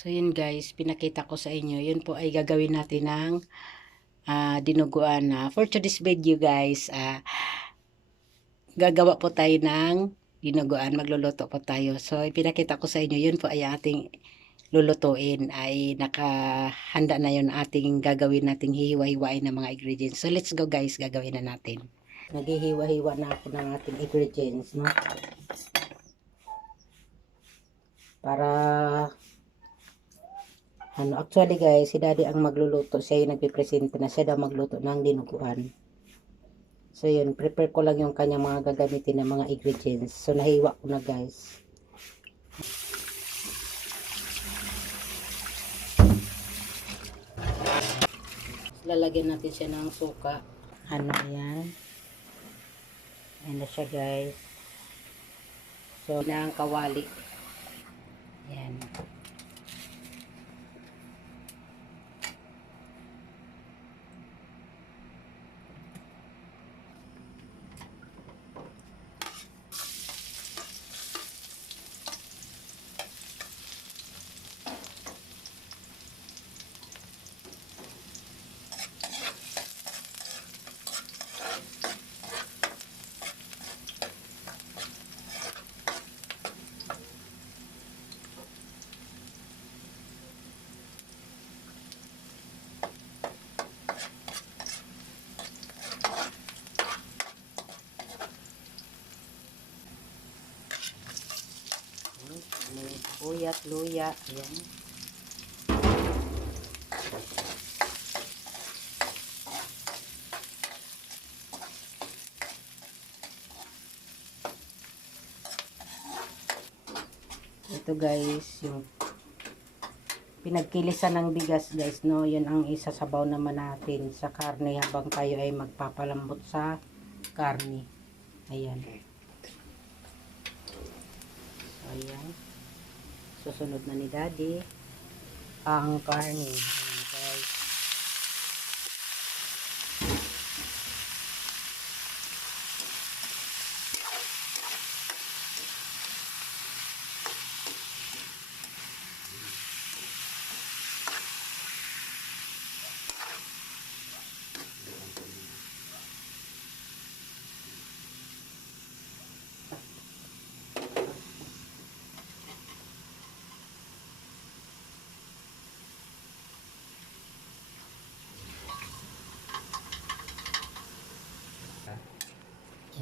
So yun guys, pinakita ko sa inyo. Yun po ay gagawin natin ng dinuguan na. For today's video guys, gagawa po tayo ng dinuguan. Magluluto po tayo. So pinakita ko sa inyo. Yun po ay ating lulutuin. Ay nakahanda na yun ating gagawin nating hiwa-hiwain ng mga ingredients. So let's go guys, gagawin na natin. Naghihiwa-hiwa na ako ng ating ingredients, no? Para actually guys, si daddy ang magluluto. Siya yung nagpipresenta na siya daw magluto ng dinuguan. So yun, prepare ko lang yung kanyang mga gagamitin na mga ingredients. So nahiwa ko na guys. Lalagyan natin siya ng suka. Yan. Ayan na siya guys. So na ang kawali. Yan. Uyat, luya, yan. Ito guys, yung pinagkilisan ng bigas guys, no? Yun ang isasabaw naman natin sa karne habang tayo ay magpapalambot sa karne. Ayan. So, ayan. Susunod na ni daddy ang karne. Ayan, guys.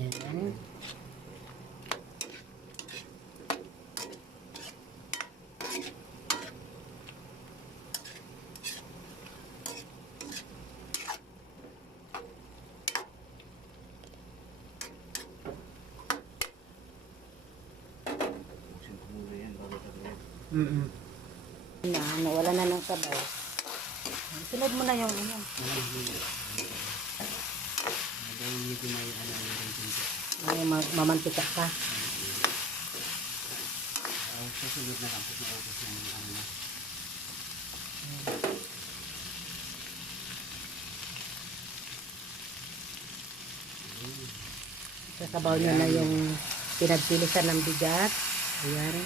Ayan. Nawala na ng sabaw. Sunod mo na yung ano. Ay, mamantika ka. Susunod na lang po na ubos ng ano. Sasabaw nyo na yung pinagpilisan ng bigat. Ayan.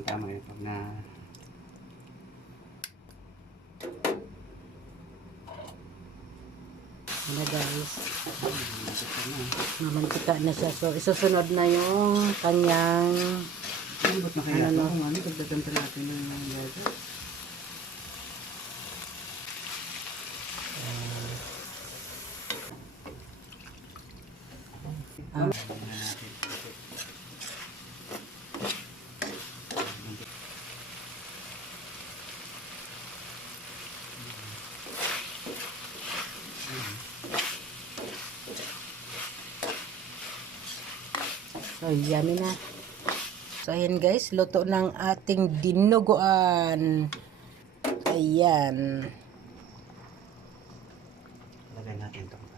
Tama yun pag na Ano guys, mamantika na siya. So isusunod na yung kanyang ba't na kaya ito? Ano, dagdagan pa natin yung yoga. So yummy na. So ayan guys, luto ng ating dinuguan. Ayan. Lagay natin ito.